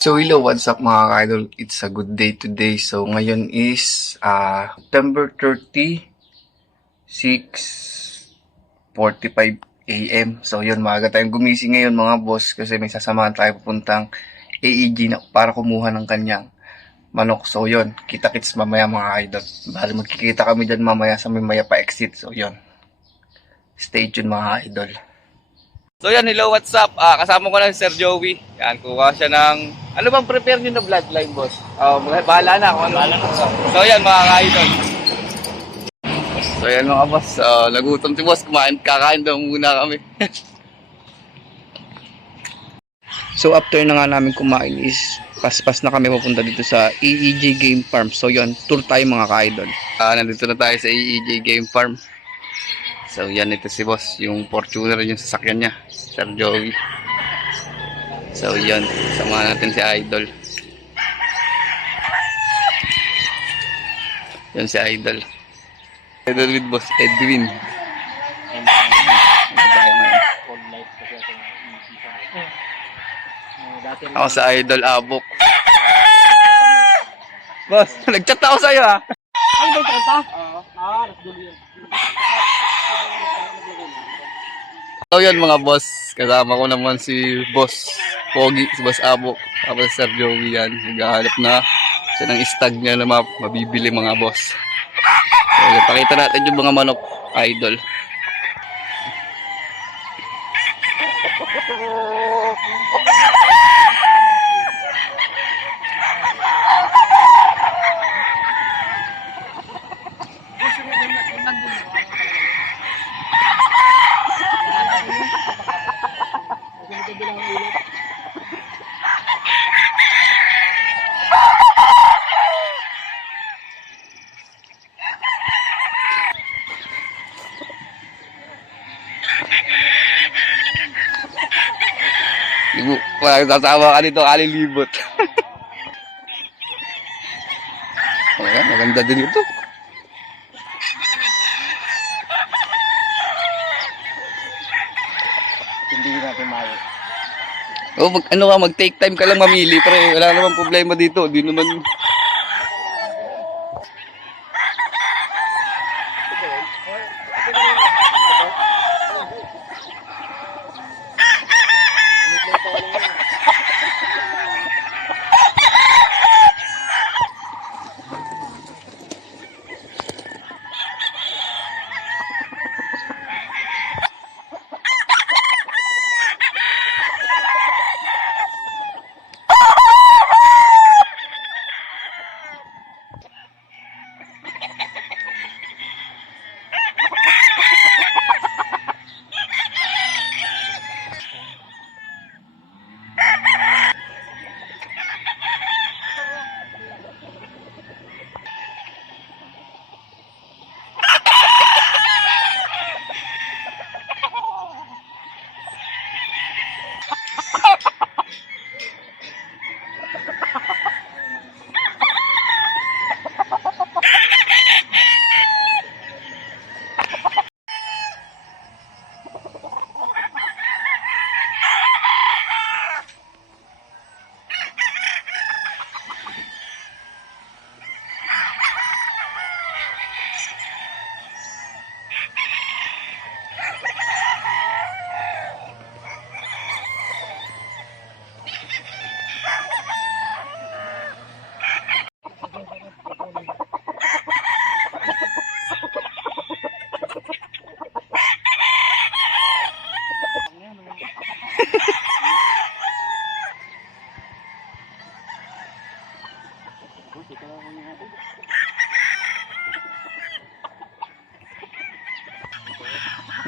So hello, what's up mga ka-idol? It's a good day today. So ngayon is September 30, 6:45 AM. So yun, maaga tayong gumising ngayon mga boss kasi may sasamahan tayo pupuntang AEG na para kumuha ng kanyang manok. So yun, kita-kits mamaya mga idol. Bali magkikita kami dyan mamaya sa may maya pa exit. So yun, stay tuned mga idol. So yan, hello, what's up? Kasama ko na si Sir Joey. Yan, kuha siya ng... Ano bang prepare nyo na bloodline, boss? Bahala na kung ano. So yan, mga ka-idol. So yan mga boss, nagutom si boss. Kakain daw muna kami. So after na nga namin kumain is paspas na kami pupunta dito sa AEG Game Farm. So yun, tour tayo mga ka-idol. Nandito na tayo sa AEG Game Farm. So yan, ito si boss, yung Fortuner yung sasakyan niya, Sir Joey. So yan, samahan natin si Idol. Yan si Idol. Idol with boss Edwin. Ako sa Idol Abok. Boss, nag-chat ako sa'yo ha. Ay, may kanta? Nagdulo yun. So yan mga boss, kasama ko naman si Boss Pogi, si Boss Abok, tapos Sir Joey yan. Naghahanap na siya ng stag niya na mabibili mga boss. So pakita natin yung mga manok, Idol. Sasama ka dito, kalilibot. Ayan, maganda din ito. Hindi natin mayo. Mag-take time ka lang mamili, pre. Wala namang problema dito. Di naman...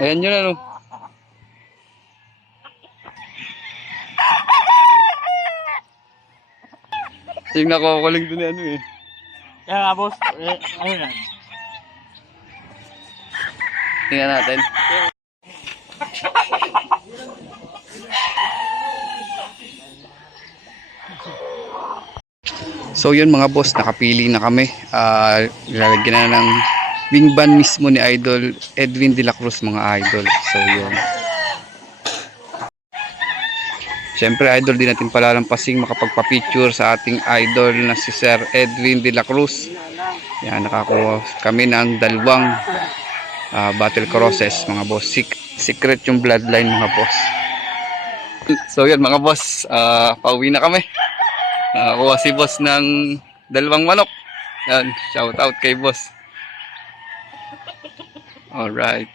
Ayan yun, ano. Yung nakukuling doon ano eh. Kaya nga boss, ayun na. Tingnan natin. So yun mga boss, nakapili na kami. Lalagyan na ng wing ban mismo ni Idol Edwin de la Cruz mga idol. So yun. Siyempre, idol, din natin palalampasing makapagpa-picture sa ating idol na si Sir Edwin de la Cruz. Yan, nakakuha kami ng dalawang battle crosses, mga boss. Secret yung bloodline, mga boss. So yan, mga boss, pauwi na kami. Nakakuha si boss ng dalawang manok. Yan, shout out kay boss. Alright.